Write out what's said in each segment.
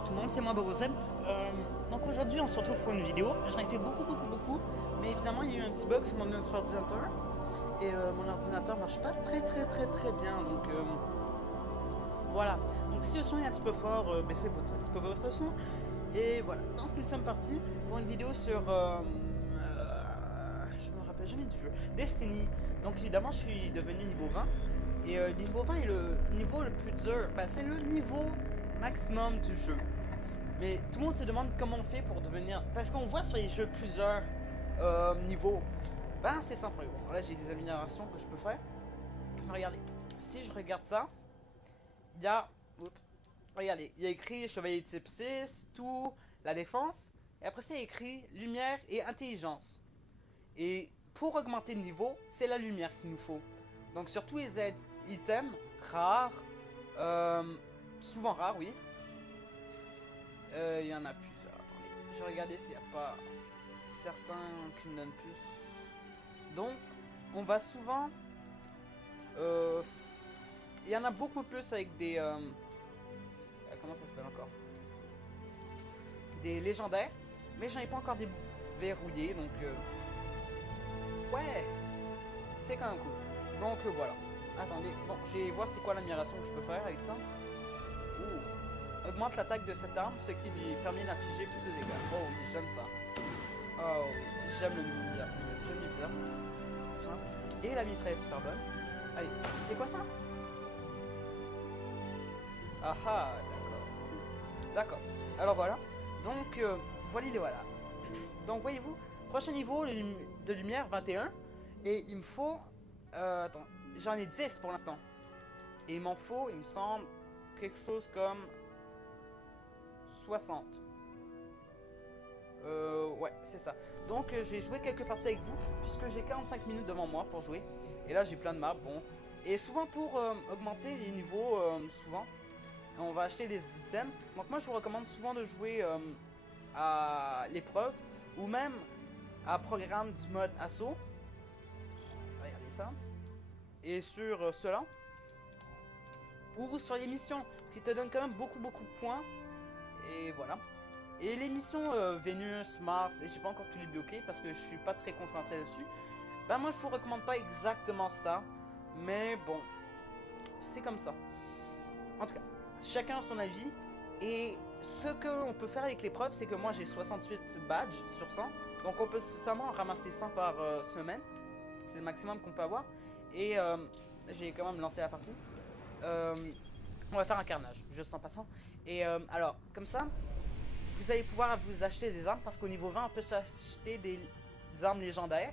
bonjour tout le monde, c'est moi Borosem. Donc aujourd'hui on se retrouve pour une vidéo. J'en ai fait beaucoup, mais évidemment il y a eu un petit bug sur mon autre ordinateur. Et mon ordinateur marche pas très bien, donc voilà. Donc si le son est un petit peu fort, baissez un petit peu votre son. Et voilà, donc nous sommes partis pour une vidéo sur, je me rappelle jamais du jeu, Destiny. Donc évidemment je suis devenu niveau 20. Et niveau 20 est le niveau le plus dur, c'est le niveau maximum du jeu. Mais tout le monde se demande comment on fait pour devenir... Parce qu'on voit sur les jeux plusieurs niveaux. C'est simple. Bon, là j'ai des améliorations que je peux faire. Regardez, si je regarde ça, il y a... Regardez, il y a écrit chevalier type 6, tout, la défense. Et après ça il y a écrit lumière et intelligence. Et pour augmenter le niveau, c'est la lumière qu'il nous faut. Donc sur tous les items rares, souvent rares, oui. Il y en a plusieurs. Attendez, je vais regarder s'il n'y a pas certains qui me donnent plus. Donc, on va souvent... il y en a beaucoup plus avec des... comment ça s'appelle encore? Des légendaires. Mais j'en ai pas encore déverrouillé, donc... ouais, c'est quand même cool. Donc voilà. Attendez, bon, je vais voir c'est quoi l'amélioration que je peux faire avec ça. Ouh. Augmente l'attaque de cette arme, ce qui lui permet d'infliger plus de dégâts. Oh oui, j'aime ça. Oh oui, j'aime le nouveau bizarre. J'aime le bizarre. Et la mitraillette super bonne. Allez, c'est quoi ça? Ah ah, d'accord. D'accord. Alors voilà. Donc, voilà. Donc voyez-vous, prochain niveau de lumière 21. Et il me faut... attends, j'en ai 10 pour l'instant. Et il m'en faut, il me semble, quelque chose comme 60. Ouais, c'est ça. Donc j'ai joué quelques parties avec vous, puisque j'ai 45 minutes devant moi pour jouer. Et là j'ai plein de maps, bon. Et souvent pour augmenter les niveaux, souvent, on va acheter des items. Donc moi je vous recommande souvent de jouer à l'épreuve, ou même à programme du mode assaut. Regardez ça. Et sur cela. Ou sur les missions qui te donnent quand même beaucoup de points. Et voilà. Et les missions Vénus, Mars, et j'ai pas encore tous les bloqués parce que je suis pas très concentré dessus. Moi je vous recommande pas exactement ça. Mais bon, c'est comme ça. En tout cas, chacun a son avis. Et ce qu'on peut faire avec l'épreuve, c'est que moi j'ai 68 badges sur 100. Donc on peut seulement ramasser 100 par semaine. C'est le maximum qu'on peut avoir. Et j'ai quand même lancé la partie. On va faire un carnage, juste en passant. Et alors, comme ça, vous allez pouvoir vous acheter des armes. Parce qu'au niveau 20, on peut s'acheter des armes légendaires.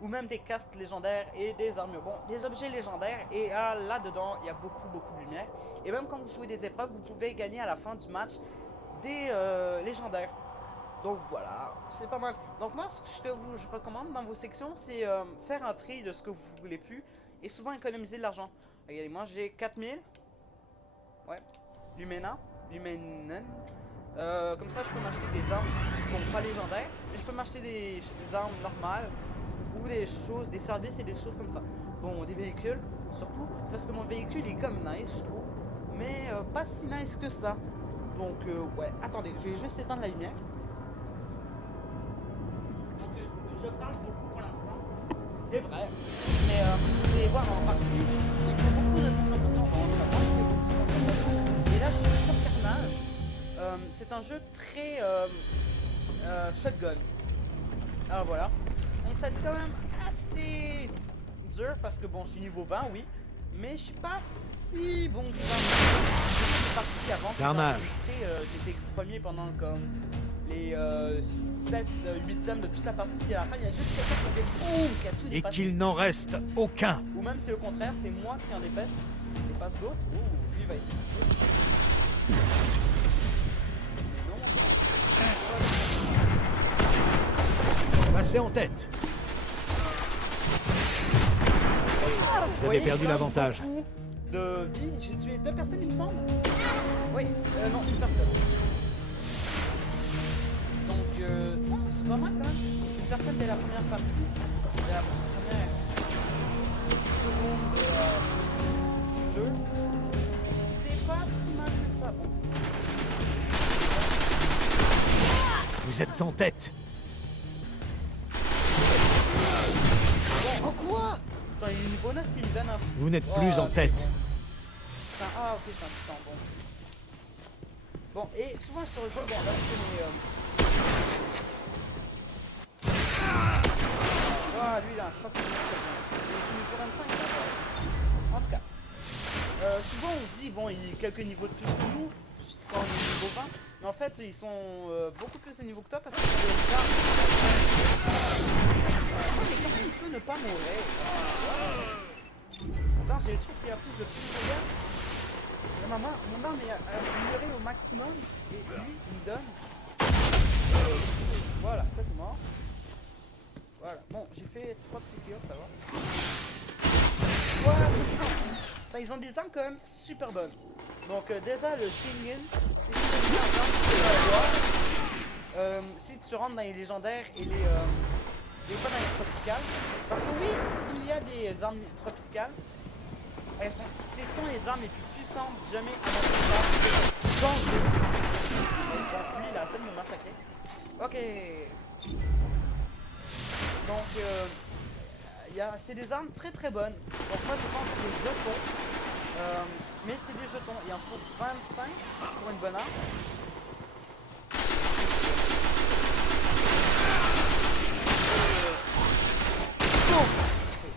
Ou même des casques légendaires et des armures. Bon, des objets légendaires. Et là-dedans, il y a beaucoup de lumière. Et même quand vous jouez des épreuves, vous pouvez gagner à la fin du match des légendaires. Donc voilà, c'est pas mal. Donc moi, ce que je recommande dans vos sections, c'est faire un tri de ce que vous voulez plus. Et souvent économiser de l'argent. Regardez, moi j'ai 4000. Ouais. Lumenen. Comme ça, je peux m'acheter des armes, bon, pas légendaires. Mais je peux m'acheter des armes normales. Ou des choses, des services et des choses comme ça. Bon, des véhicules, surtout. Parce que mon véhicule est comme nice, je trouve. Mais pas si nice que ça. Donc ouais, attendez, je vais juste éteindre la lumière. Je parle beaucoup pour l'instant, c'est vrai, mais vous allez voir en partie, il faut beaucoup de concentration. Moi, je fais beaucoup de concentration. Et là, je suis sur Carnage. C'est un jeu très shotgun. Alors voilà. Donc, c'est quand même assez dur parce que bon, je suis niveau 20, oui, mais je suis pas si bon que ça. J'ai parti avant. Carnage. J'étais premier pendant comme les 7, 8e de toute la partie, et à la fin il y a juste quelqu'un qui a tout dépassé. Et qu'il n'en reste aucun. Ou même c'est le contraire, c'est moi qui en dépasse l'autre. Ouh, lui il va essayer de tuer. Passez en tête. Vous avez perdu l'avantage. De vie, j'ai tué 2 personnes il me semble. Oui, non, une personne. Donc, c'est pas mal quand même. Une personne dès la première partie, dès la première seconde du jeu. C'est pas si mal que ça. Bon. Vous êtes en tête. Oh quoi? Putain, il est niveau 9 qui me donne un... Vous n'êtes plus en tête. C'est un... Ah ok, c'est un titan, bon. Bon, et souvent sur le jeu, bon là c'est mes... Ah, lui il a un fucking niveau 25 là. En tout cas. Souvent on se dit, bon, il y a quelques niveaux de plus que nous, quand on est niveau 20. Mais en fait, ils sont beaucoup plus de niveau que toi parce que c'est des armes. Mais comment il peut ne pas mourir? Attends, j'ai le truc qui a plus de plus de dégâts. Mon arme est améliorée au maximum et lui il me donne. Voilà, toi t'es mort. Voilà, bon, j'ai fait 3 petits kills, ça va. Voilà, enfin, ils ont des armes quand même super bonnes. Donc déjà le Shingen, c'est une arme que tu vas avoir. Si tu rentres dans les légendaires et pas dans les tropicales. Parce que oui, il y a des armes tropicales. Ce sont les armes les plus puissantes jamais inventées dans le jeu. Donc lui il a à peine me massacrer. Ok. Donc c'est des armes très très bonnes. Donc moi je prends des jetons. Mais c'est des jetons. Il en faut 25 pour une bonne arme.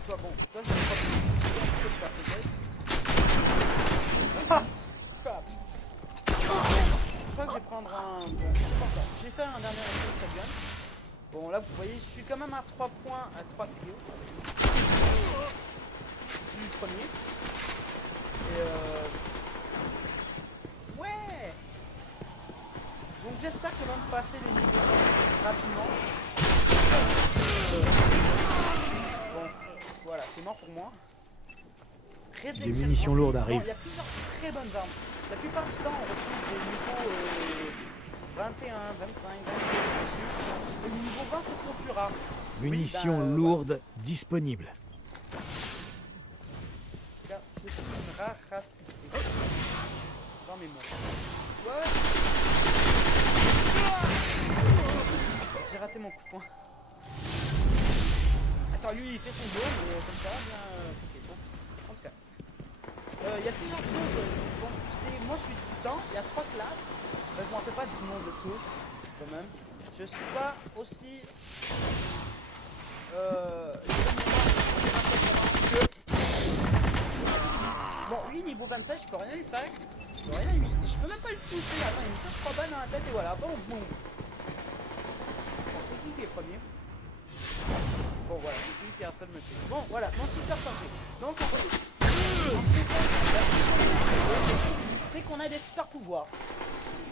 Toi, bon, toi, c'est pas ah, crap. Je crois que je vais prendre un... Bon, je sais pas encore. Je vais faire un dernier essai de shotgun. Bon, là, vous voyez, je suis quand même à 3 points, à 3 kills. Du premier. Et ouais. Donc, j'espère que l'on va passer les niveaux rapidement. Bon, voilà, c'est mort pour moi. Des munitions lourdes arrivent. Il y a plusieurs très bonnes armes. La plupart du temps, on retrouve des niveaux 21, 25, 26. Et les niveaux 20 se font plus rares. Munitions lourdes disponibles. Je suis une raracité. Dans mes mots. Ouais. J'ai raté mon coup de poing. Attends, lui il fait son dos, mais comme ça, bien. Ok, bon. En tout cas. Il y a plusieurs choses. Bon, moi je suis titan, il y a 3 classes. Je m'en rappelle pas du nom de tous, quand même. Je suis pas aussi. Bon, lui niveau 27, je peux rien lui faire. Je peux même pas le toucher. Attends, il me tire 3 balles dans la tête et voilà. Bon, boum. Bon, c'est qui est premier? Bon, voilà, c'est celui qui est en train de me tuer. Bon, voilà, mon super chargé. Donc, en fait, c'est qu'on a des super pouvoirs.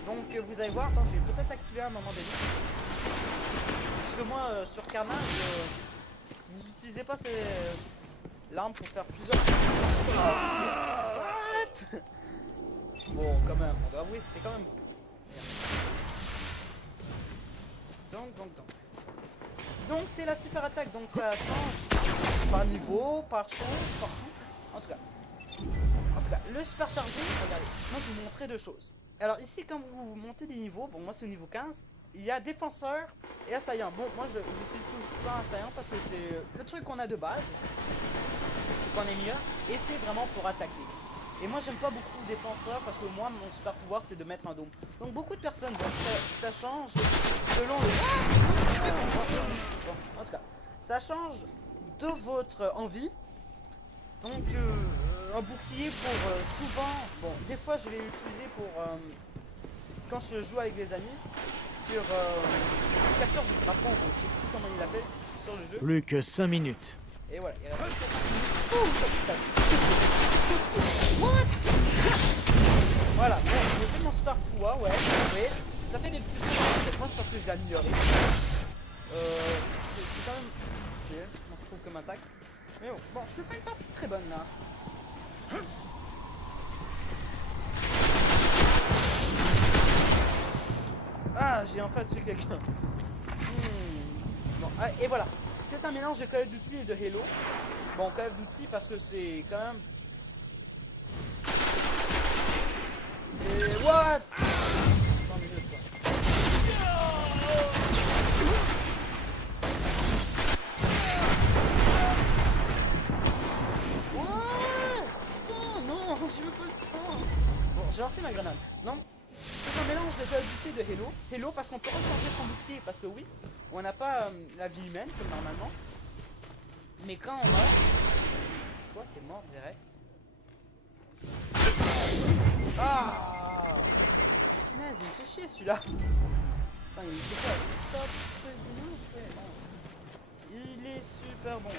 Donc, vous allez voir, attends, je vais peut-être l'activer à un moment donné. Parce que moi, sur Carnage, vous utilisez pas l'arme pour faire plusieurs. What? Bon, quand même, on doit avouer, c'était quand même. Donc c'est la super attaque, donc ça change par niveau, par chose, partout. En tout cas, le super chargé, regardez, moi je vais vous montrer 2 choses. Alors ici, quand vous montez des niveaux, bon moi c'est au niveau 15, il y a défenseur et assaillant. Bon, moi j'utilise toujours souvent assaillant parce que c'est le truc qu'on a de base, qu'on est mieux, et c'est vraiment pour attaquer. Et moi j'aime pas beaucoup défenseur parce que moi mon super pouvoir c'est de mettre un dôme. Donc beaucoup de personnes, bon, ça change selon le... Bon, en tout cas, ça change de votre envie. Donc un bouclier pour souvent... Bon, des fois je vais l'utiliser pour... quand je joue avec les amis, sur capture du drapeau, bon, je sais plus comment il l'appelle sur le jeu. Plus que 5 minutes. Et voilà, il reste... Voilà, bon, je fais mon super pouvoir, ouais, ça fait des petits trucs, moi je pense que je l'ai amélioré. C'est quand même chier, moi je trouve comme attaque. Mais bon, je fais pas une partie très bonne là. Ah, j'ai enfin tué quelqu'un. Bon, ah, et voilà, c'est un mélange de Call of Duty et de Halo. Bon, Call of Duty parce que c'est quand même... Et what? j'ai lancé ma grenade. Non, c'est un mélange de Call of Duty et de Halo. Halo parce qu'on peut recharger son bouclier, parce que oui, on n'a pas la vie humaine comme normalement. Mais quand on meurt, toi t'es mort direct. Ah, punaise, il me fait chier celui-là. Putain, il fait quoi? C'est stop. Il est super bon.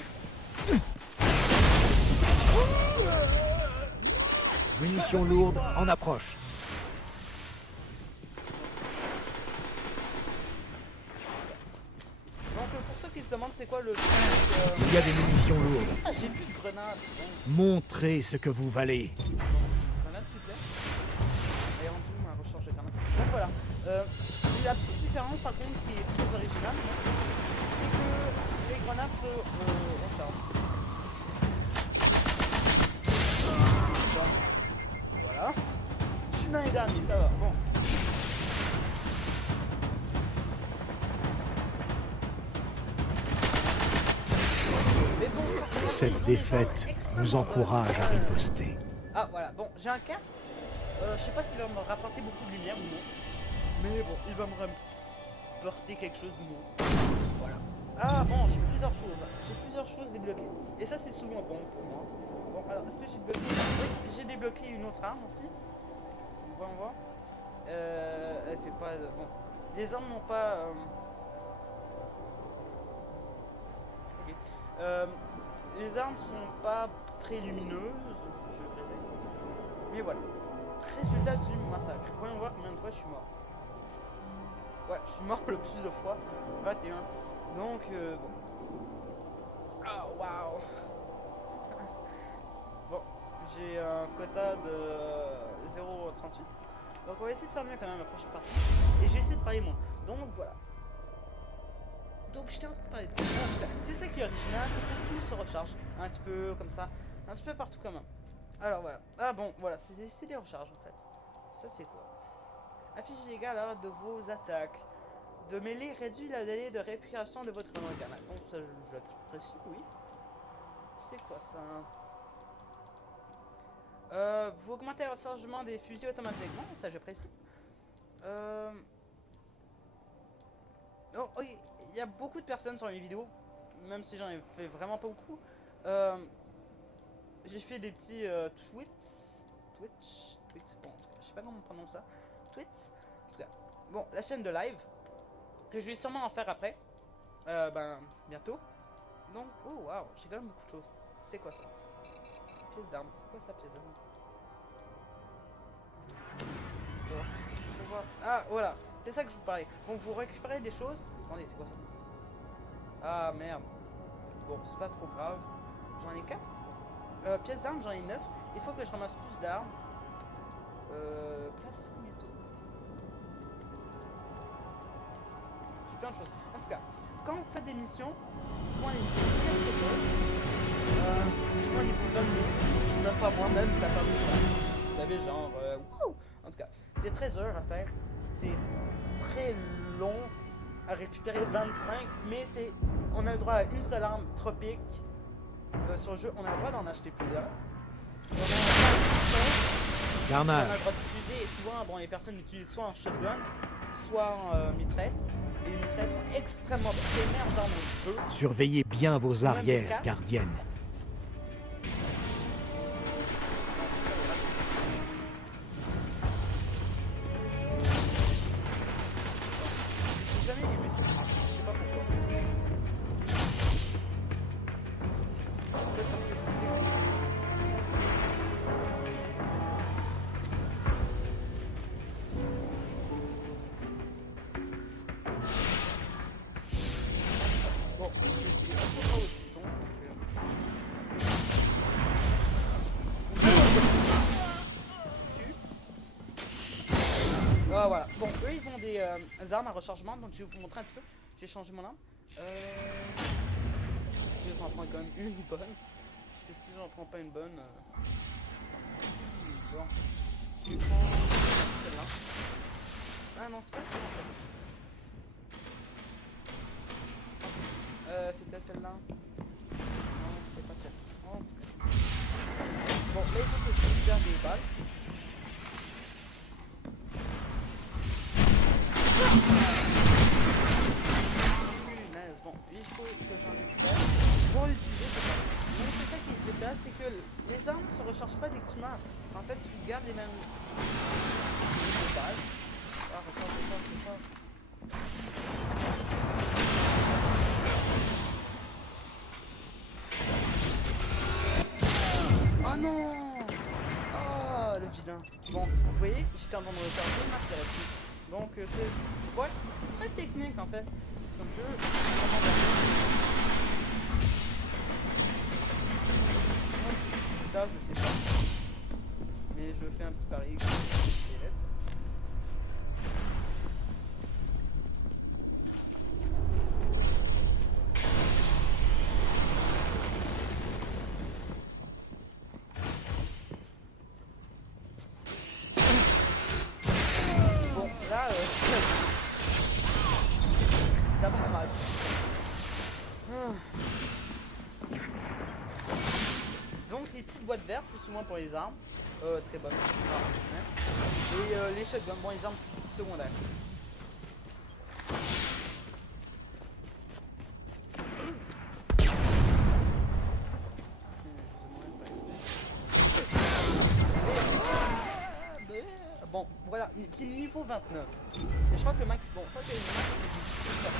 Munitions lourdes en approche. Donc pour ceux qui se demandent c'est quoi le... Il y a des munitions lourdes. Ah, j'ai plus de grenades. Bon. Montrez ce que vous valez. Grenade s'il vous plaît. Et en tout, ma recharge de grenade. Donc voilà. La petite différence par contre qui est très originale, c'est que les grenades se rechargent. Voilà. Je suis dans les derniers, ça va. Bon. Mais bon, Cette défaite vous encourage à riposter. Ah voilà, bon, j'ai un casque. Je sais pas s'il va me rapporter beaucoup de lumière ou non. Mais bon, il va me rapporter quelque chose de nouveau. Voilà. Ah bon, j'ai plusieurs choses. J'ai plusieurs choses débloquées. Et ça, c'est souvent bon pour moi. Bon, alors, est-ce que j'ai débloqué? Oui, j'ai débloqué une autre arme aussi. On voit. Elle fait pas... bon. Les armes n'ont pas... ok. Les armes sont pas très lumineuses. Je précise. Mais voilà. Résultat du massacre. Voyons voir combien de fois je suis mort. Ouais, je suis mort le plus de fois. 21. Donc, bon. Oh, waouh. Bon, j'ai un quota de 0,38. Donc, on va essayer de faire mieux quand même la prochaine partie. Et je vais essayer de parler moins. Donc, voilà. Donc, je t'ai en train de parler de... C'est ça qui est original, c'est que tout se recharge. Un petit peu comme ça. Un petit peu partout quand même. Alors, voilà. Ah bon, voilà. C'est des recharges en fait. Ça, c'est quoi? Affiche les dégâts à l'heure de vos attaques. De mêlée réduit le délai de réplication de votre grenade. Donc ça, je l'apprécie, oui. C'est quoi ça? Vous augmentez le rechargement des fusils automatiquement. Ça, j'apprécie. Oh, oui, il y a beaucoup de personnes sur mes vidéos. Même si j'en ai fait vraiment pas beaucoup. J'ai fait des petits tweets. Bon, je sais pas comment on prononce ça. Tweets. En tout cas, bon, la chaîne de live. Que je vais sûrement en faire après. Ben, bientôt. Donc, oh waouh, j'ai quand même beaucoup de choses. C'est quoi ça? Pièce d'armes. C'est quoi ça, pièce d'armes? Bon, faut voir. Ah, voilà. C'est ça que je vous parlais. Bon, vous récupérez des choses. Attendez, c'est quoi ça? Ah, merde. Bon, c'est pas trop grave. J'en ai 4. Pièces d'armes, j'en ai 9. Il faut que je ramasse plus d'armes. Place métaux. J'ai plein de choses. En tout cas, quand vous faites des missions, souvent les missions souvent les niveau 22, je suis même pas moi-même capable de faire. Vous savez, genre, wouh! En tout cas, c'est très dur à faire. C'est très long à récupérer 25, mais c'est. On a le droit à une seule arme tropique sur le jeu. On a le droit d'en acheter plusieurs. On a le droit d'utiliser, et souvent, bon, les personnes l'utilisent soit en shotgun, soit en mitraillette. Et les mitraillettes sont extrêmement bonnes. C'est les meilleures armes du jeu. Surveillez bien vos arrières, gardiennes. J'ai jamais aimé cette arme. Je sais pas pourquoi. Peut-être parce que je sais que... Bon, je sais pas où ils sont. Ah voilà, bon eux ils ont des armes à rechargement, donc je vais vous montrer un petit peu. J'ai changé mon arme. Je vais en prendre quand même une bonne. Parce que si j'en prends pas une bonne... Bon. Je vais prendre celle-là. Ah non, c'est pas celle-là en fait. C'était celle-là. Non, c'était pas celle-là. En tout cas. Bon, là il faut que je récupère des balles. Punaise, bon, il faut que j'en récupère pour l'utiliser. Donc c'est ça qui est spécial, c'est que les armes ne se rechargent pas dès que tu meurs. En fait, tu gardes les mêmes balles. Ah, recharge. Oh non! Oh, le vilain. Bon, vous voyez, j'étais en train de recharger, Max elle a pris. Donc c'est... Ouais, c'est très technique en fait. Comme jeu, ça, je sais pas. Mais je fais un petit pari. Bon, là, ça va mal. Donc les petites boîtes vertes, c'est souvent pour les armes. Très bonnes. Et les shotguns, bon, les armes secondaires. Bon, voilà, puis niveau 29. Et je crois que le max, bon, ça c'est le max que j'ai fait.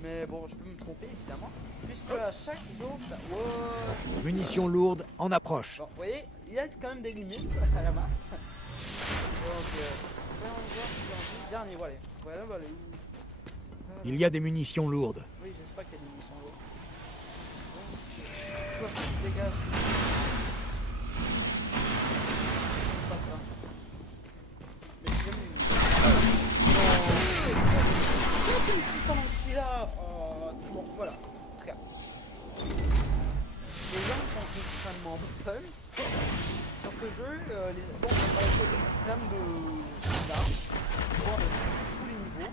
Mais bon, je peux me tromper évidemment, puisque à chaque jour, ça... Wow. Munitions lourdes en approche. Bon, vous voyez, il y a quand même des limites à la map. Donc, dernier, voilà. Voilà. Il y a des munitions lourdes. Oui, j'espère qu'il y a des munitions lourdes. Donc, toi, dégage. Pas ça. Mais j'ai jamais eu. Comment tu me suis pendant que je suis là? Bon, voilà. En tout cas. Les gens sont extrêmement fun. Sur ce jeu, bon, on va être extrême de d'armes. Voir tous les niveaux.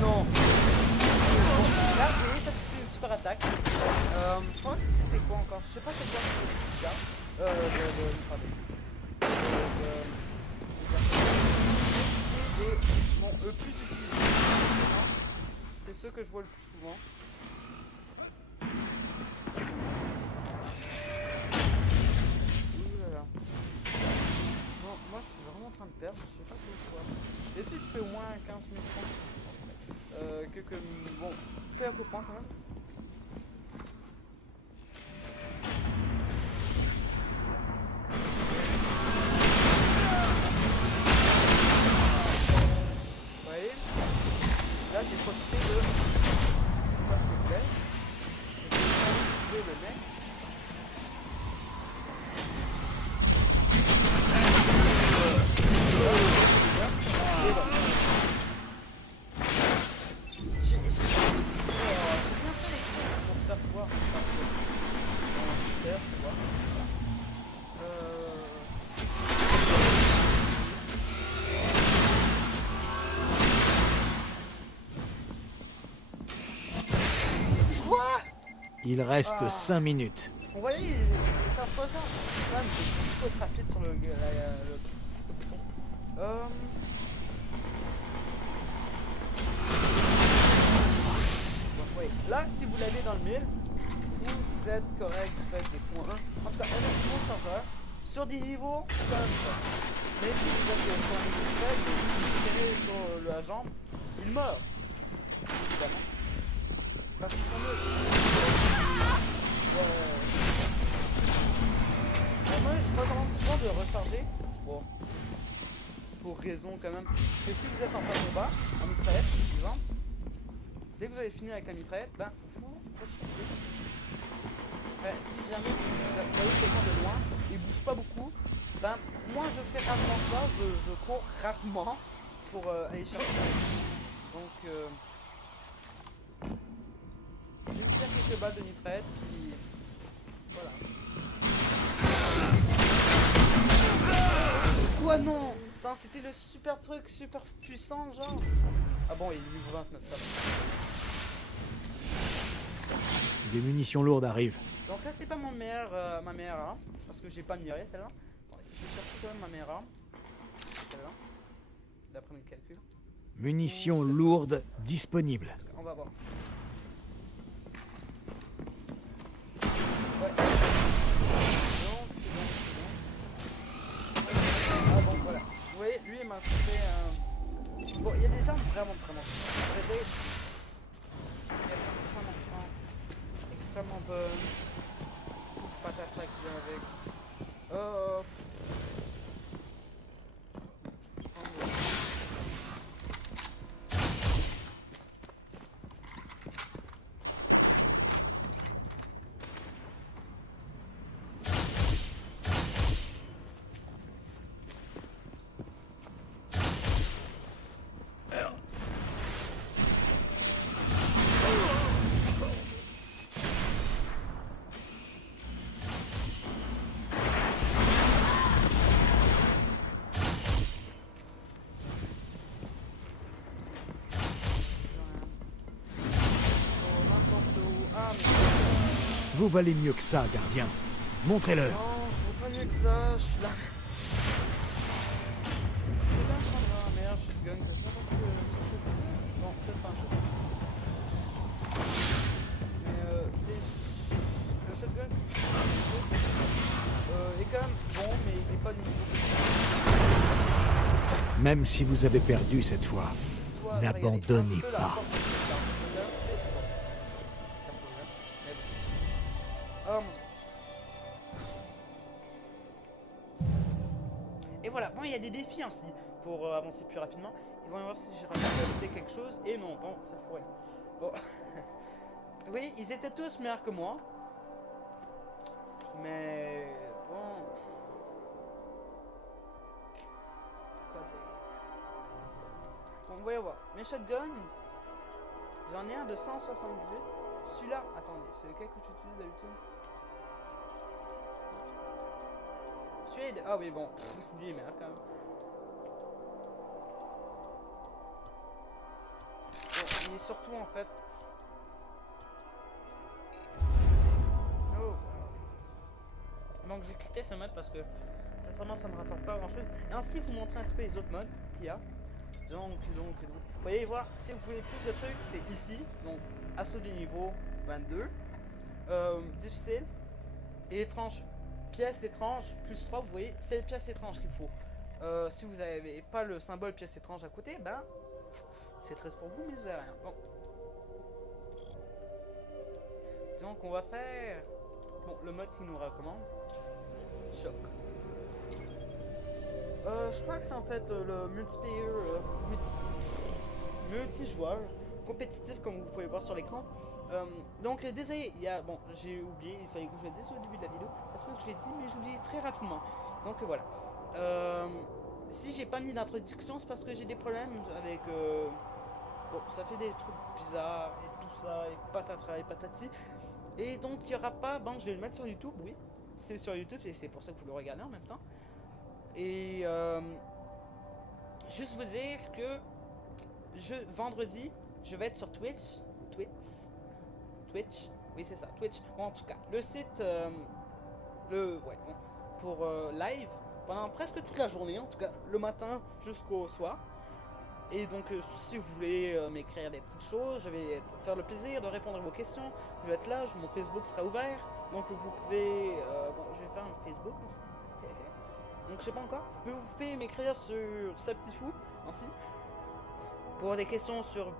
Non. Bon, là, vous voyez, ça c'était une super attaque. Je crois que c'est quoi encore? Je sais pas c'est quoi c'est là. Bon, le plus utilisé, c'est ceux que je vois le plus souvent. Ouh là là. Bon, moi je suis vraiment en train de perdre, je sais pas pourquoi. Et tu sais, je fais au moins 15 000 points. Bon, quelques points quand même. Là j'ai profité de ça me plaît. Je vais le mec. Et voilà. J'ai bien fait pour se faire pouvoir. Super, tu vois. Il reste 5 minutes. Vous voyez, ça se recharge. Là, il faut être rapide sur le bouton. Bon, ouais. Là, si vous l'avez dans le mille, vous êtes correct, vous faites des points 1. En tout cas, avec mon chargeur, sur des niveaux, c'est quand même ça. Mais si vous êtes sur un niveau faible, si vous tirez sur la jambe, il meurt. Évidemment. Parce qu'ils sont nuls. Moi, je recommande souvent de recharger. Bon. Pour raison quand même. Que si vous êtes en phase de bas, en mitraillette, par exemple, dès que vous avez fini avec la mitraillette, ben, vous rechargez. Si jamais vous voyez quelqu'un de loin, il bouge pas beaucoup, ben, moi je fais rarement ça, je cours rarement pour aller chercher. Donc, je vais me faire quelques balles de mitraillette, puis voilà. Quoi non? Putain, c'était le super truc, super puissant, genre. Ah bon, il est niveau 29, ça va. Des munitions lourdes arrivent. Donc ça c'est pas mon meilleur, ma meilleure arme, parce que j'ai pas miré celle-là. Attendez, je vais chercher quand même ma meilleure arme. Celle-là, d'après mes calculs. Munitions lourdes disponibles. On va voir. Ouais. Ah bon voilà. Vous voyez, lui il m'a fait un... Bon, il y a des armes vraiment. Extrêmement bonne. Patata qui vient avec. Vous valez mieux que ça, gardien. Montrez-le. Non, je vaux pas mieux que ça, je suis là. Je vais bien prendre un meilleur shotgun que ça parce que... Bon, c'est pas un shotgun. Mais c'est... Le shotgun est quand même bon, mais il n'est pas du niveau. Même si vous avez perdu cette fois, n'abandonnez pas. Et voilà, bon il y a des défis ainsi pour avancer plus rapidement. Ils vont voir si j'ai rajouté quelque chose. Et non, bon, ça fout rien. Bon. Oui, ils étaient tous meilleurs que moi. Mais bon. Bon, vous voyez voir. Mes shotguns, j'en ai un de 178. Celui-là, attendez, c'est lequel que j'utilise d'habitude? Celui-là, ah oui, bon, lui est meilleur quand même. Bon, il est surtout en fait. Oh. Donc j'ai quitté ce mode parce que sincèrement ça ne me rapporte pas grand chose. Et ainsi vous montrer un petit peu les autres modes qu'il y a. Donc. Vous voyez voir, si vous voulez plus de trucs, c'est ici. Donc assaut du niveau 22. Difficile. Et étrange. Pièce étrange plus 3, vous voyez, c'est les pièces étranges qu'il faut. Si vous n'avez pas le symbole pièce étrange à côté, ben c'est 13 pour vous, mais vous n'avez rien. Bon. Donc on va faire le mode qu'il nous recommande. Choc. Je crois que c'est en fait le multiplayer, multijoueur, compétitif comme vous pouvez voir sur l'écran. Donc désolé, il y a, bon, j'ai oublié, il fallait que je le dise au début de la vidéo, ça se peut que je l'ai dit, mais j'oublie très rapidement. Donc voilà. Si j'ai pas mis d'introduction, c'est parce que j'ai des problèmes avec... bon, ça fait des trucs bizarres et tout ça, et patatra et patati. Et donc il n'y aura pas, bon, je vais le mettre sur YouTube, oui. C'est sur YouTube et c'est pour ça que vous le regardez en même temps. Et juste vous dire que vendredi, je vais être sur Twitch, oui c'est ça, Twitch. Bon, en tout cas, le site, pour live pendant presque toute la journée, en tout cas le matin jusqu'au soir. Et donc si vous voulez m'écrire des petites choses, je vais faire le plaisir de répondre à vos questions. Je vais être là, mon Facebook sera ouvert, donc vous pouvez, bon, je vais faire un Facebook aussi. Donc je sais pas encore, mais vous pouvez m'écrire sur Saptifou ainsi pour des questions sur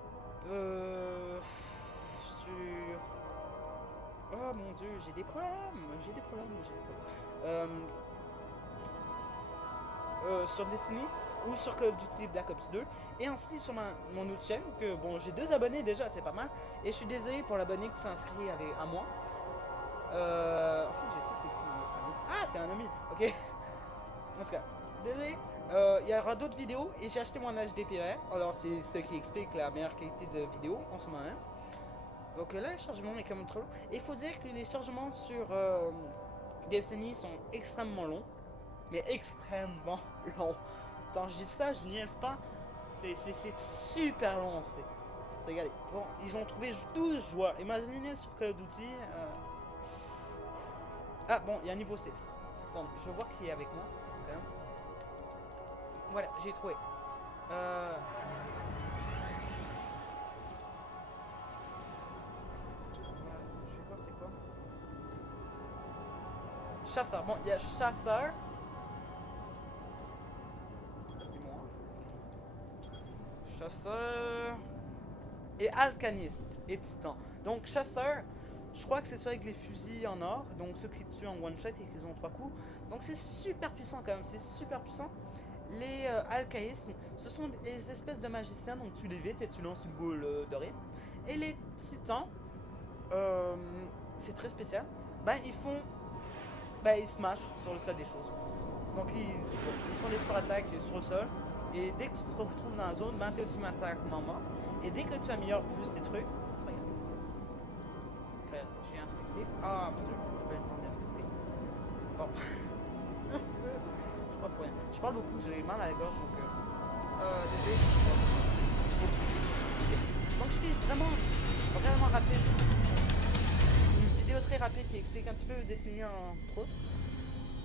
oh mon dieu, j'ai des problèmes. Sur Destiny ou sur Call of Duty Black Ops 2 et ainsi sur mon autre chaîne que bon j'ai 2 abonnés déjà, c'est pas mal, et je suis désolé pour l'abonné qui s'est inscrit à moi. En fait je sais c'est qui mon autre ami. Ah c'est un ami, ok. En tout cas, désolé, il y aura d'autres vidéos et j'ai acheté mon HDPR. Alors c'est ce qui explique la meilleure qualité de vidéo en ce moment. Donc là, le chargement est quand même trop long. Et il faut dire que les chargements sur Destiny sont extrêmement longs. Mais extrêmement longs. Quand je dis ça, je niaise pas. C'est super long. Regardez. Bon, ils ont trouvé 12 joueurs. Imaginez sur Call of Duty. Ah bon, il y a un niveau 6. Attendez, je veux voir qui est avec moi. Quand même. Voilà, j'ai trouvé. Je vais voir c'est quoi. Chasseur. Bon, il y a chasseur. Ça c'est moi. Chasseur. Et alcaniste et titan. Donc chasseur, je crois que c'est ceux avec les fusils en or. Donc ceux qui tuent en one shot et qui ont 3 coups. Donc c'est super puissant quand même. C'est super puissant. Les alcaïsmes, ce sont des espèces de magiciens, donc tu les vites et tu lances une boule dorée. Et les titans, c'est très spécial. Ben ils font, ben ils smash sur le sol des choses. Donc ils font des sport attaques sur le sol. Et dès que tu te retrouves dans la zone, ben t'es automatiquement mort. Et dès que tu améliores plus tes trucs, regarde. J'ai inspecté. Ah mon dieu, je vais le temps d'inspecter. Bon. Pour rien. Je parle beaucoup, j'ai mal à la gorge donc désolé. Donc je fais vraiment rapide. Une vidéo très rapide qui explique un petit peu Destiny entre autres.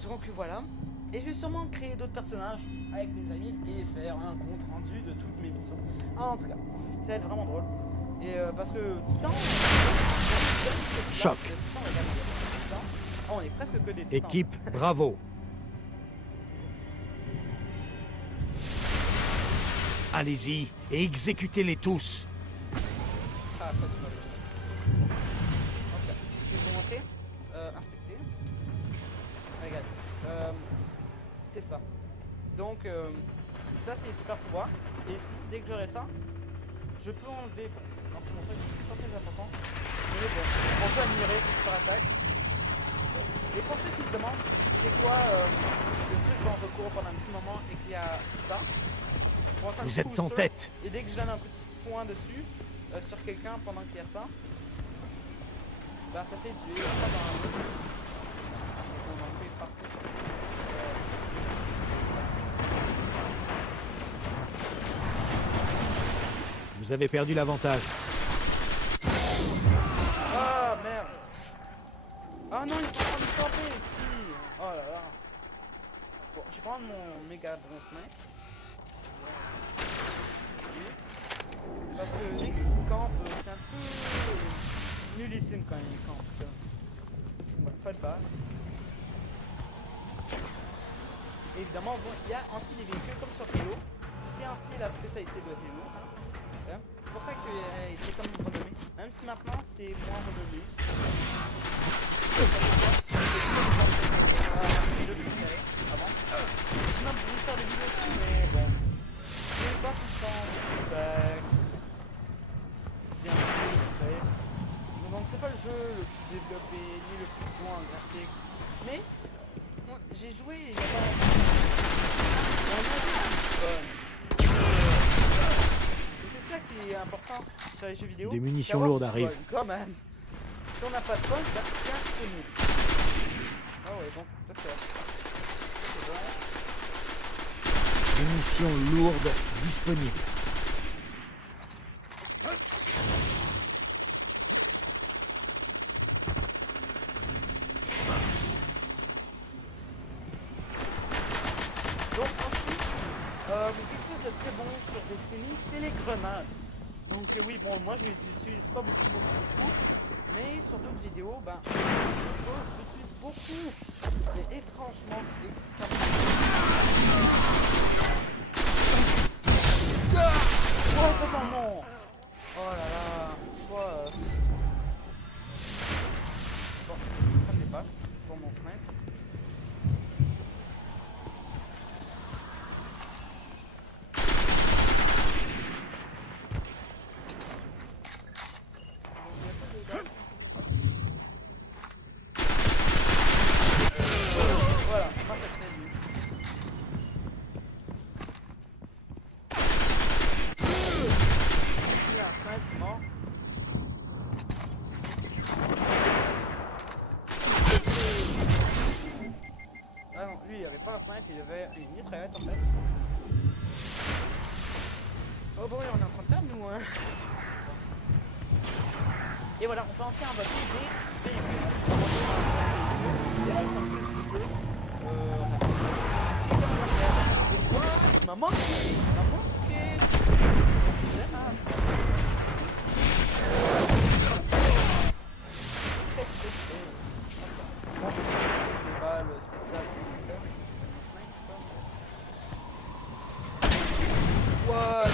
Donc voilà. Et je vais sûrement créer d'autres personnages avec mes amis et faire un compte rendu de toutes mes missions. Ah, en tout cas, ça va être vraiment drôle. Et parce que Titan. Choc. On est presque que des titans. Équipe, bravo. Allez-y et exécutez-les tous. Ah, pas sûr. En tout cas, je vais vous montrer. Inspecter. Regardez. C'est ça. Donc, ça, c'est les super pouvoirs. Et ici, dès que j'aurai ça, je peux enlever. Bon, non, c'est mon truc, c'est pas très important. Mais bon, on peut améliorer ces super attaques. Et pour ceux qui se demandent, c'est quoi le truc quand je cours pendant un petit moment et qu'il y a ça. Vous êtes en tête. Et dès que je donne un coup de poing dessus, sur quelqu'un pendant qu'il y a ça, bah ça fait du ça dans un peu. On en fait partout. Vous avez perdu l'avantage. Ah merde. Ah non, ils sont en train de me camper, petit. Oh là là. Bon, je vais prendre mon méga bon snipe. Parce que dès qu'ils campent, c'est un petit peu nullissime quand ils campent. Ouais, pas de balle. Évidemment, bon, il y a ainsi des véhicules comme sur Halo. C'est ainsi la spécialité de Halo. Hein. C'est pour ça qu'il a été comme renommé. Même si maintenant c'est moins renommé. Je préférais avant. Sinon, je voulais faire des vidéos dessus, mais bon. C'est pas tout le temps super bien fait, vous savez. Donc c'est pas le jeu le plus développé, ni le plus bon en graphique. Mais moi, j'ai joué il y a pas et c'est ça qui est important sur les jeux vidéo. Des munitions lourdes arrivent. Quand même. Si on n'a pas de fun, bah, c'est indisponible. Ah ouais, donc toi tu c'est bon. Munitions lourdes disponibles. Donc ensuite, quelque chose de très bon sur Destiny, c'est les grenades. Donc oui, bon, moi je les utilise pas beaucoup, mais sur d'autres vidéos, ben, j'utilise beaucoup, mais étrangement, extrêmement. Oh non! Oh là là, quoi bon, je prends des balles pour mon snipe. Voilà, moi ça se fait lui. Il a un snipe, c'est mort. Ah non, lui il avait pas un snipe, il avait une mitraillette en fait. Oh bon, on est en train de perdre nous hein. Et voilà, on peut lancer un bateau des véhicules. Il m'a manqué. Des balles spéciales. What?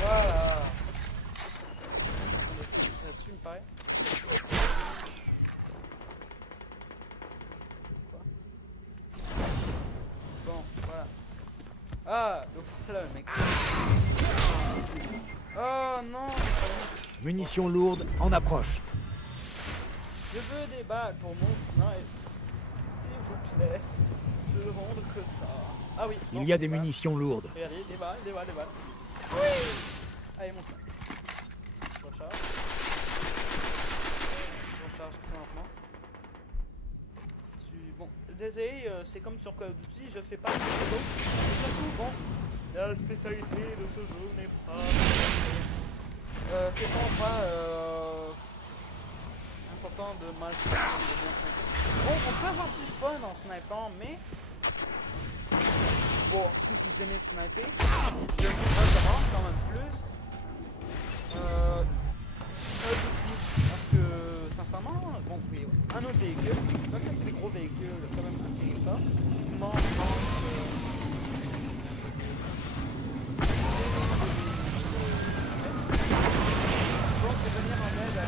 Voilà. Ça dessus me paraît. Bon, voilà. Ah, le voilà le mec. Oh non. Munitions lourdes en approche. Je veux des balles pour mon snipe. S'il vous plaît. Je demande que ça. Ah oui. Il y a des munitions lourdes. Regardez, des balles. Oui. Allez, mon snipe. Je recharge. Je recharge très lentement. Bon, désolé, c'est comme sur Call of Duty, je fais pas de photo. Et surtout, bon, la spécialité de ce jeu n'est pas... c'est pas important de mal sniper, de bien sniper. Bon, on peut avoir du fun en snipant, mais... Bon, si vous aimez sniper, je vous recommande quand même plus Call of Duty. Parce que, sincèrement, bon, oui, ouais. Un autre véhicule, donc ça c'est des gros véhicules quand même assez forts. Donc, je vais venir en aide à...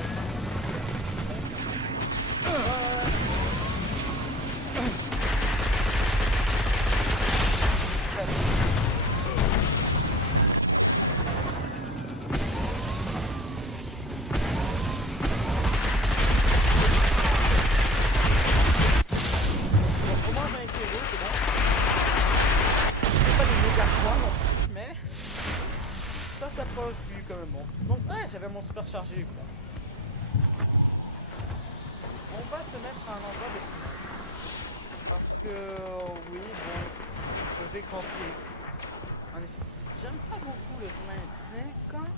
J'avais mon super chargé quoi. On va se mettre à un endroit de parce que oui bon je vais camper. En effet, j'aime pas beaucoup le snipe, mais quand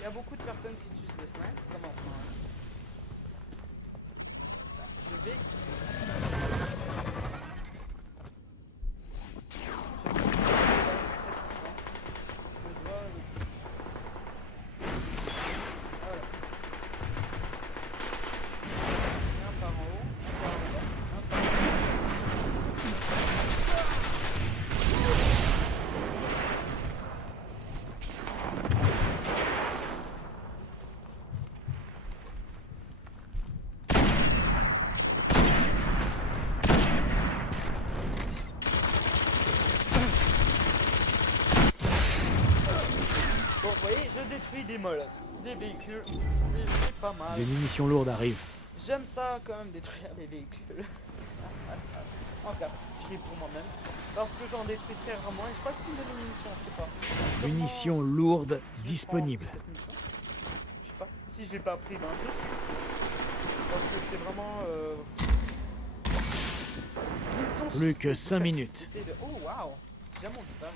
il y a beaucoup de personnes qui utilisent le snipe, comme en ce moment, je vais détruis des molosses, des véhicules, c'est pas mal. Des munitions lourdes arrivent. J'aime ça quand même détruire des véhicules. En tout cas, je ris pour moi-même. Parce que j'en détruis très rarement et je crois que c'est une de mes munitions, je sais pas. Munitions lourdes disponibles. Je sais pas, si je l'ai pas pris, ben juste. Parce que c'est vraiment... Plus que 5 minutes. Oh waouh, j'aime mon visage.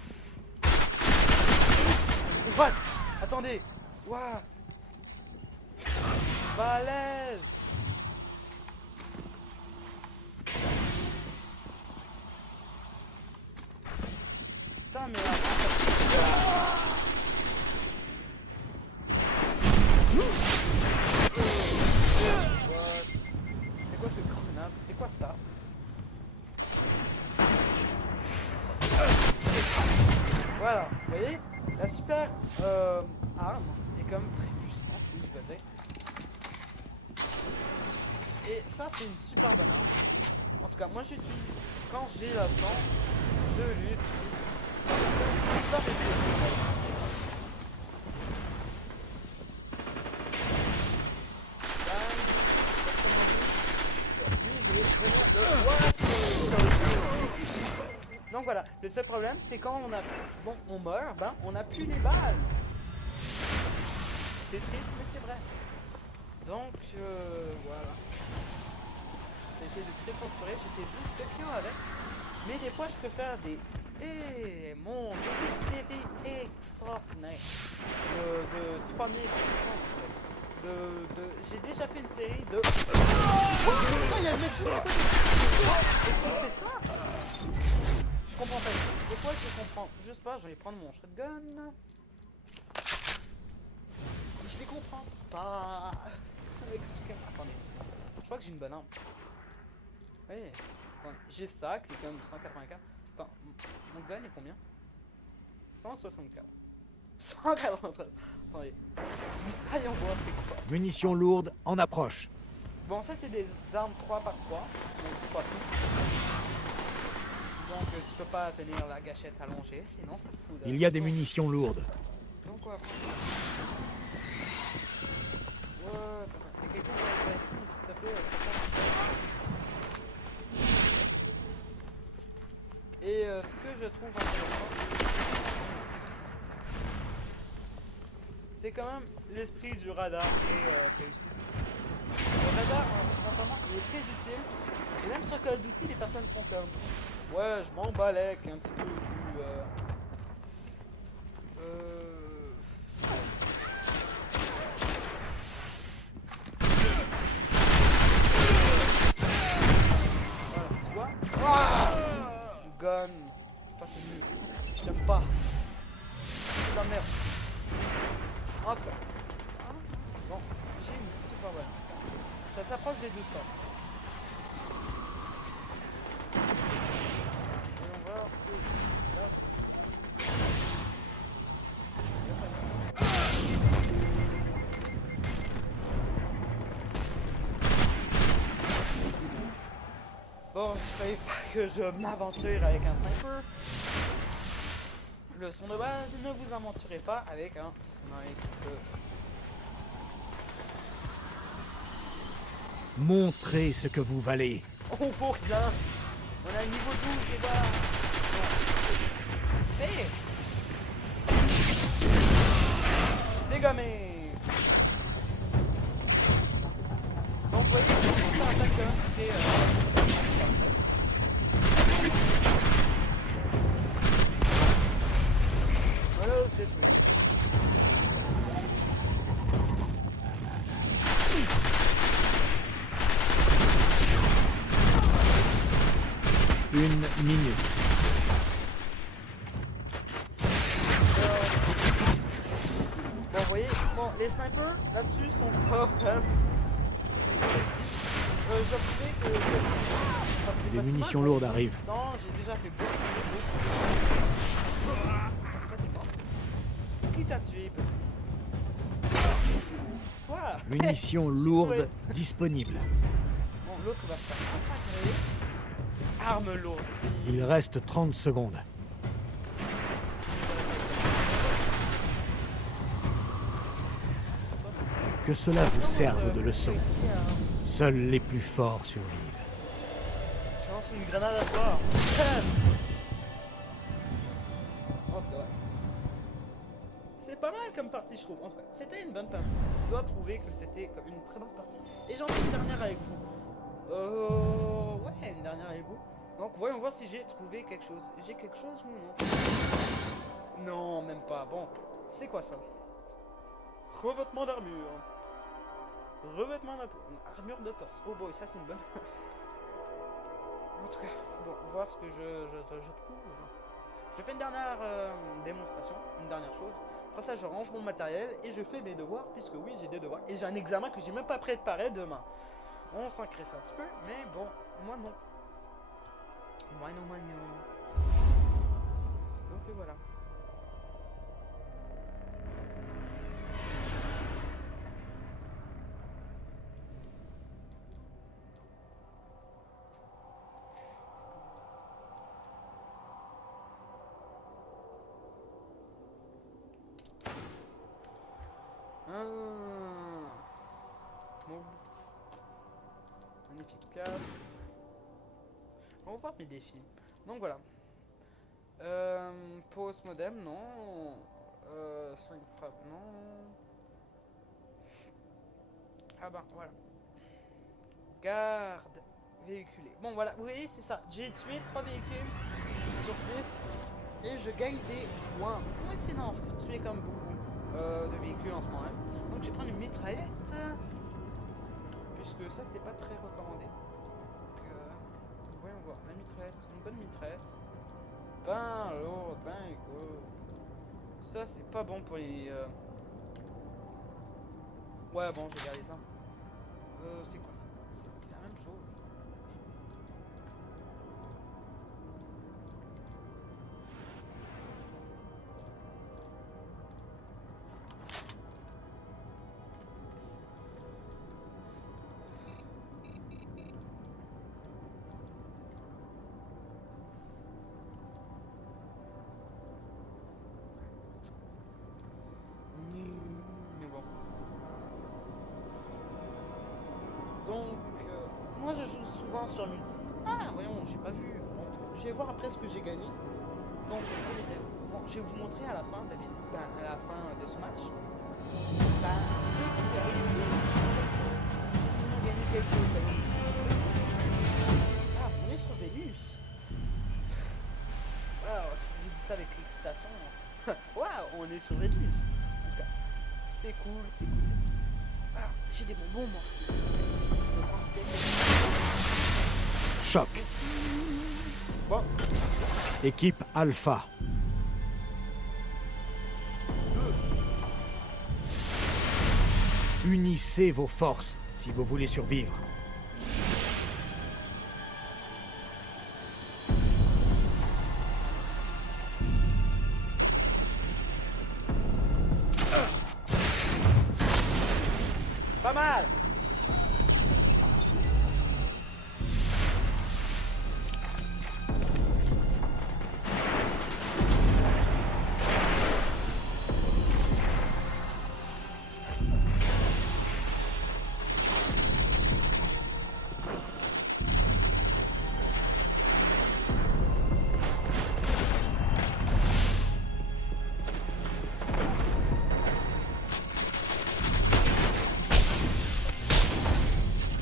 What? Attendez! Waouh! Balèze! Putain, mais c'est quoi ce grenade? C'était quoi ça? Voilà, vous voyez? La super arme est quand même très puissante, oui, je dois dire. Et ça, c'est une super bonne arme. En tout cas, moi j'utilise quand j'ai la chance de l'utiliser. Ça fait plaisir. Donc voilà, le seul problème c'est quand on a on meurt, ben on n'a plus les balles. C'est triste mais c'est vrai. Donc voilà. C'était de très torturé, j'étais juste bien avec. Mais des fois je peux faire des Et mon Dieu, une série extraordinaire de 3600. J'ai déjà fait une série de... Oh, il y a le mec juste à côté. Et tu fais ça? Je comprends pas. Des fois, je comprends juste pas. Je vais prendre mon shotgun. Je les comprends pas. Expliquez-moi. Attendez. Je crois que j'ai une bonne arme. Oui. Attendez. J'ai ça qui est comme 184. Attends, mon gun est combien? 164. 193. Attendez. Allons voir c'est quoi. Munitions lourdes en approche. Bon, ça c'est des armes 3 par 3. Donc 3 coups. Donc tu peux pas tenir la gâchette allongée, sinon ça te fout de... Il y a des munitions lourdes. Donc on va prendre... What? Il y a quelqu'un qui va être ici, s'il te plaît. Et ce que je trouve intéressant, c'est quand même l'esprit du radar qui est réussi. Le radar, sincèrement, il est très utile. Et même sur Call of Duty, les personnes font comme... Ouais, je m'en balèque un petit peu du... Voilà, tu vois? Gun. Toi, t'es nul. Je t'aime pas. C'est de la merde. En tout cas. Bon, j'ai une super bonne. Ça s'approche des 200. Voyons voir celui-là. Bon, je fallait pas que je m'aventure avec un sniper. Leçon de base, ne vous aventurez pas avec un sniper. Montrez ce que vous valez. On vaut rien. On a le niveau 12, les gars. Hé! Dégommé. Donc, vous voyez, c'est un attaque qui est parfait. Voilà, c'est détruit. Une minute. Bon, vous voyez, bon, les snipers là-dessus sont pas vraiment je dois prouver que c'est Les munitions lourdes arrivent. J'ai déjà fait beaucoup. Qui t'a tué, petit? Toi. Munitions lourdes disponibles. Bon, l'autre va se faire massacrer. Arme lourde. Il reste 30 secondes. Que cela vous serve de leçon. Seuls les plus forts survivent. Je lance une grenade à toi. Oh, c'est vrai. C'est pas mal comme partie, je trouve. En tout cas, c'était une bonne partie. Je dois trouver que c'était une très bonne partie. Et j'en fais une dernière avec vous. Ouais, une dernière avec vous. Donc, voyons voir si j'ai trouvé quelque chose. J'ai quelque chose ou non? Non, même pas. Bon, c'est quoi ça? Revêtement d'armure. Revêtement d'armure de torse. Oh boy, ça c'est une bonne. En tout cas, bon, voir ce que je trouve. Je fais une dernière démonstration, une dernière chose. Après ça, je range mon matériel et je fais mes devoirs, puisque oui, j'ai des devoirs. Et j'ai un examen que j'ai même pas préparé demain. On s'inquiète un petit peu, mais bon, moi non. Moi non. Donc voilà. Magnifique cap. On va voir mes défis. Donc voilà. Pause modem, non. 5 frappes, non. Ah bah voilà. Garde véhiculé. Bon voilà, vous voyez c'est ça. J'ai tué 3 véhicules sur 10 et je gagne des points. On va essayer d'en tuer comme beaucoup de véhicules en ce moment. Donc je vais prendre une mitraillette. Puisque ça c'est pas très recommandé. Donc voyons voir. La mitraillette, une bonne mitraillette. Ben lourd, ben égo. Ça c'est pas bon pour les... Ouais bon je vais garder ça. C'est quoi ça? C'est la même chose. Mais bon. Donc, moi je joue souvent sur multi. Ah, voyons, j'ai pas vu. Bon, je vais voir après ce que j'ai gagné. Donc, bon, je vais vous montrer à la fin, David, à la fin de ce match. Ceux qui arrivent, j'ai sûrement gagné quelques points. Ah, on est sur Vénus. Waouh, j'ai dit ça avec l'excitation. Waouh, on est sur Vénus. En tout cas, c'est cool, c'est cool. Ah, j'ai des bonbons, moi. Je peux prendre des Choc. Bon, Équipe Alpha. Unissez vos forces si vous voulez survivre. pas mal.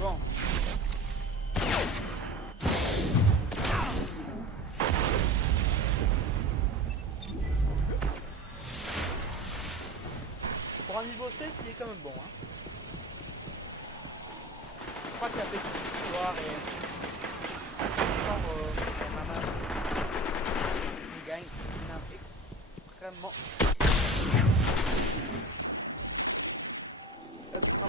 Bon. Pour un niveau 16, il est quand même bon. Hein. Je crois qu'il a fait cette histoire et dans ma masse, il gagne extrêmement bonne. Donc ça,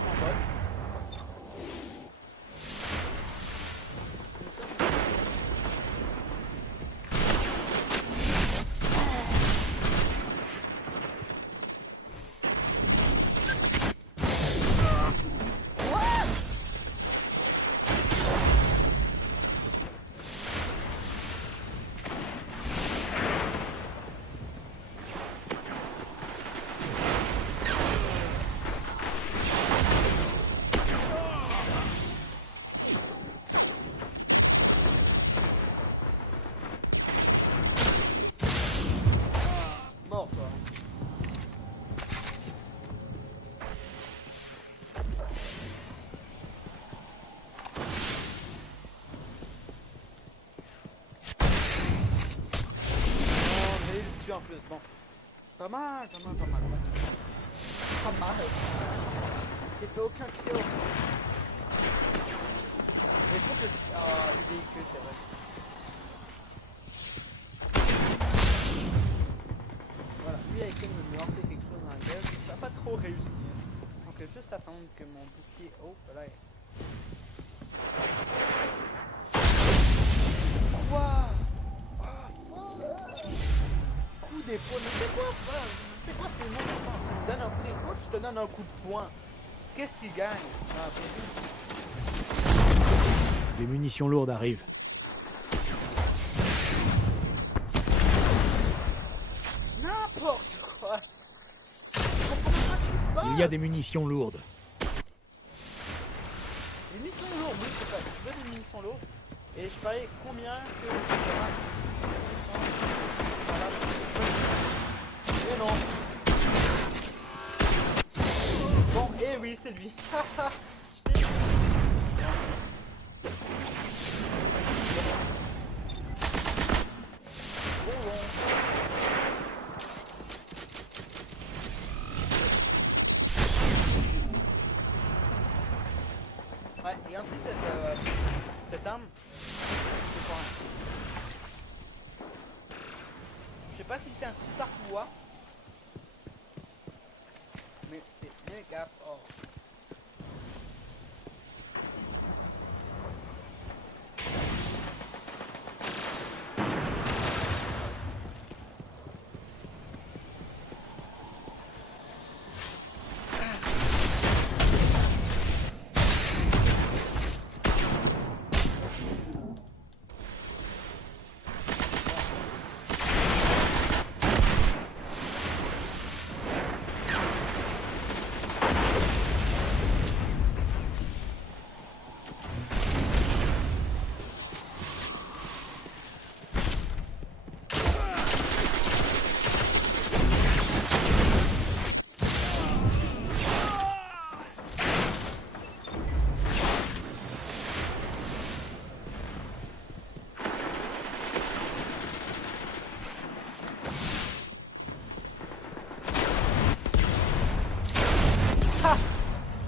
mort toi. Oh, j'ai eu le dessus en plus. Bon. Pas mal, pas mal, pas mal. Pas mal. J'ai fait aucun kill. Mais faut que... Ah, les véhicules, c'est vrai. Voilà, lui a essayé de me lancer quelque chose dans la gueule, ça n'a pas trop réussi. Donc juste attendre que mon bouclier... Oh, là Quoi? Coup d'épaule, mais c'est quoi ça? C'est quoi ces mots? Tu me donnes un coup d'épaule, je te donne un coup de poing. Qu'est-ce qu'il gagne? Ah, Les munitions lourdes arrivent. n'importe quoi. Je comprends pas ce qui se passe. Il y a des munitions lourdes. Des munitions lourdes, oui, c'est ça. Je veux des munitions lourdes. Et je parie combien que... Mais non. Bon, et oui, c'est lui. Je t'ai dit. Merci cette arme. Je sais pas si c'est un super pouvoir. Mais c'est méga fort.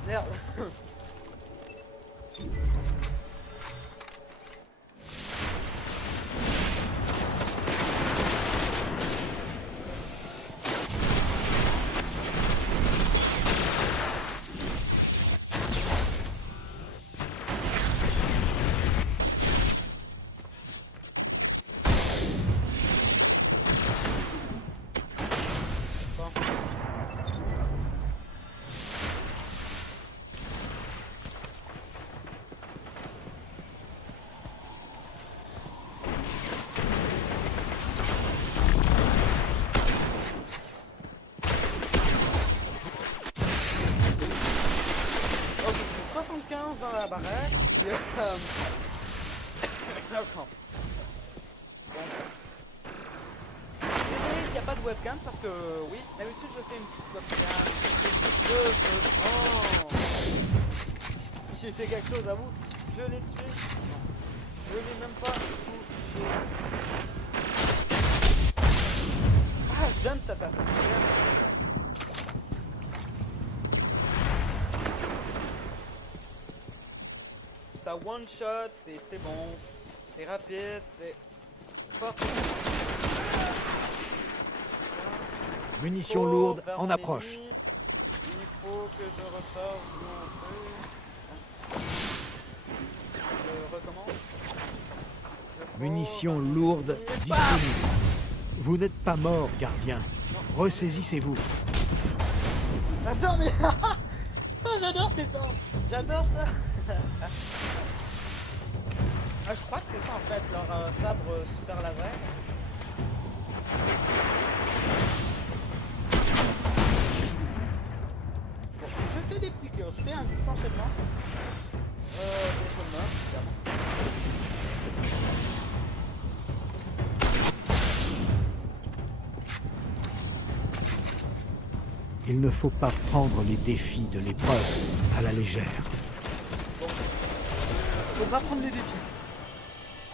Merde. Dans la baraque. D'accord. Bon. Désolé s'il n'y a pas de webcam parce que oui, d'habitude je fais une petite webcam. Oh, j'ai fait quelque chose à vous. Je l'ai tué. Je l'ai même pas touché. Ah, j'aime cette attaque. Ça one shot, c'est bon, c'est rapide, c'est fort. Munitions lourdes en approche. Il faut que je recharge un peu. Je recommence. Munitions lourdes disponibles. Vous n'êtes pas mort, gardien. Ressaisissez-vous. Attends, mais putain, j'adore cette arme. J'adore ça. Ah, je crois que c'est ça en fait, leur sabre super laser. Bon, je fais des petits cœurs, je fais un petit enchaînement. Des chômeurs, évidemment. Il ne faut pas prendre les défis de l'épreuve à la légère. Bon. Faut pas prendre les défis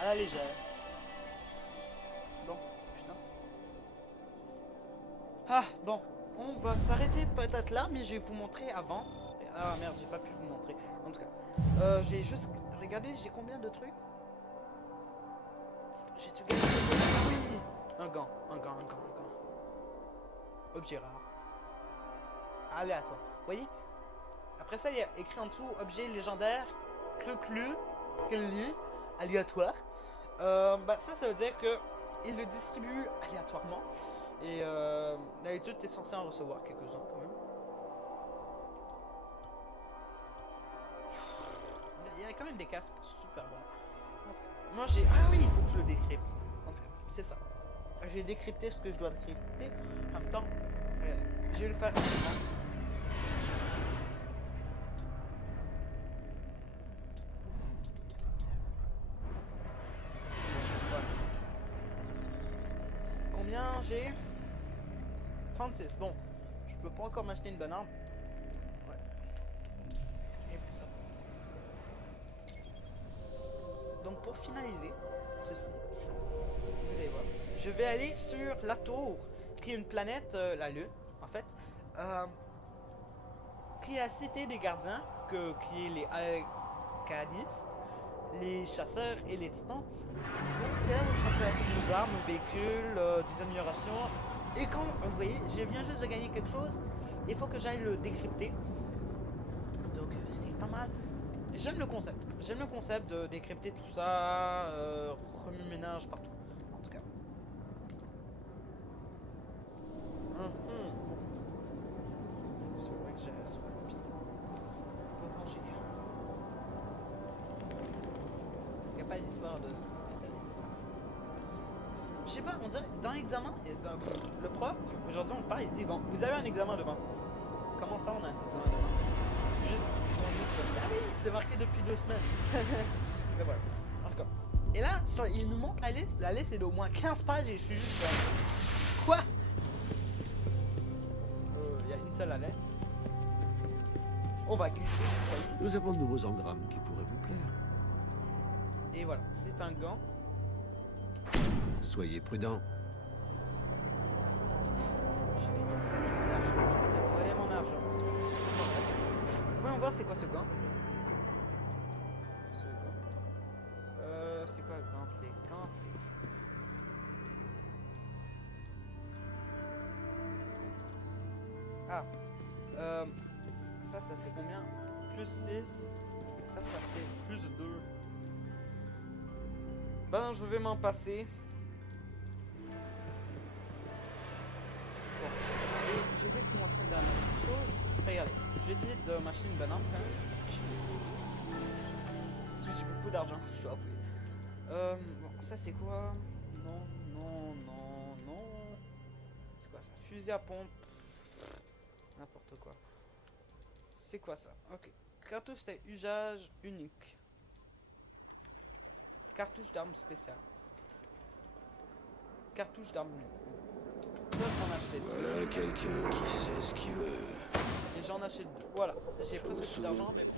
à la légère. Bon, putain. Ah, bon. On va s'arrêter peut-être là, mais je vais vous montrer avant. Ah merde, j'ai pas pu vous montrer. En tout cas, j'ai juste... Regardez, j'ai combien de trucs? J'ai-tu gagné? Oui. Un gant. Objet rare. Aléatoire. Vous voyez? Après ça, il y a écrit en dessous objet légendaire, clu, aléatoire. Bah ça veut dire que il le distribue aléatoirement. Et d'habitude, tu es censé en recevoir quelques-uns quand même. Il y a quand même des casques super bons. Moi j'ai... Ah oui, il faut que je le décrypte. En tout cas, c'est ça. J'ai décrypté ce que je dois décrypter. En même temps, je vais le faire rapidement. Combien j'ai? 36. Bon, je peux pas encore m'acheter une bonne arme. Ouais. Et pour ça. Donc pour finaliser ceci, vous allez voir, je vais aller sur la tour, qui est une planète, la Lune, en fait, qui est la cité des gardiens, qui est les mécanistes, les chasseurs et les titans. Donc c'est là où on peut acheter nos armes, nos véhicules, des améliorations. Et quand, vous voyez, je viens juste de gagner quelque chose, il faut que j'aille le décrypter. Donc c'est pas mal. J'aime le concept. J'aime le concept de décrypter tout ça, remue-ménage partout. En tout cas. C'est vrai que j'ai soit rapide. On va manger. Parce qu'il n'y a pas d'histoire de... Je sais pas, on dirait, dans l'examen, le prof, aujourd'hui on parle, il dit, bon, vous avez un examen demain. Comment ça on a un examen demain? Ils sont juste comme, ah oui, c'est marqué depuis 2 semaines. Mais voilà, encore. Et là, il nous montre la liste est d'au moins 15 pages et je suis juste comme, quoi? Il y a une seule lettre. On va glisser, vous voyez. Nous avons de nouveaux engrammes qui pourraient vous plaire. Et voilà, c'est un gant. Soyez prudent. Je vais te voler mon argent. Voyons voir c'est quoi ce gant. C'est quoi le gant? Les gants. Ah. Ça fait combien? Plus 6. Ça fait plus 2. Ben, je vais m'en passer. Bon. Et je vais vous montrer une dernière chose. Regardez, je vais essayer de m'acheter une banane. Parce que j'ai beaucoup d'argent, je dois avouer. Bon, ça c'est quoi? Non. C'est quoi ça? Fusil à pompe. N'importe quoi. C'est quoi ça? Ok. Cartouche c'est usage unique. Cartouche d'armes spéciales. Cartouche d'armes unique. Toi, j'en achète Voilà quelqu'un qui sait ce qu'il veut. et j'en achète 2. Voilà, j'ai presque plus d'argent, mais bon.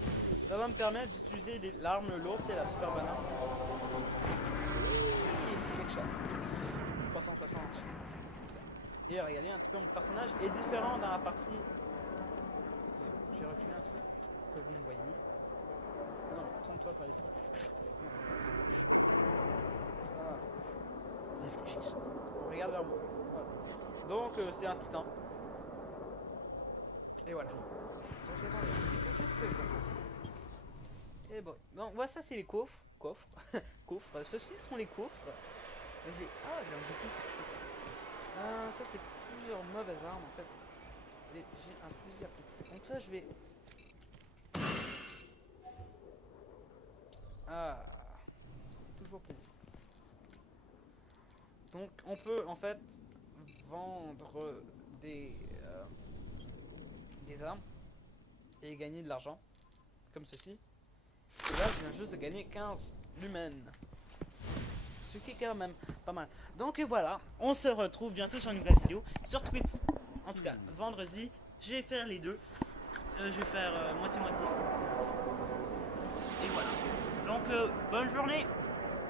Ça va me permettre d'utiliser l'arme lourde, c'est la super banane. Et quelque chose. 360. Et regardez un petit peu, mon personnage est différent dans la partie. Je vais reculer un petit peu, que vous me voyez. Non, tourne-toi par ici. Voilà. Réfléchissons. Regarde vers moi. Voilà. Donc c'est un titan. Et voilà. Donc, il faut juste que... Et bon. Donc voilà, ça c'est les coffres. Coffres. Ceux-ci sont les coffres. J'ai... Ah, j'ai un beaucoup. Ça c'est plusieurs mauvaises armes en fait. Et j'ai un fusil à pompe. Donc ça je vais... Ah. Toujours plus. Donc on peut en fait vendre des armes et gagner de l'argent comme ceci. Et là je viens juste de gagner 15 lumens. Ce qui est quand même pas mal. Donc voilà, on se retrouve bientôt sur une nouvelle vidéo sur Twitch. En tout cas, vendredi, je vais faire les deux. Je vais faire moitié-moitié. Et voilà. Donc bonne journée.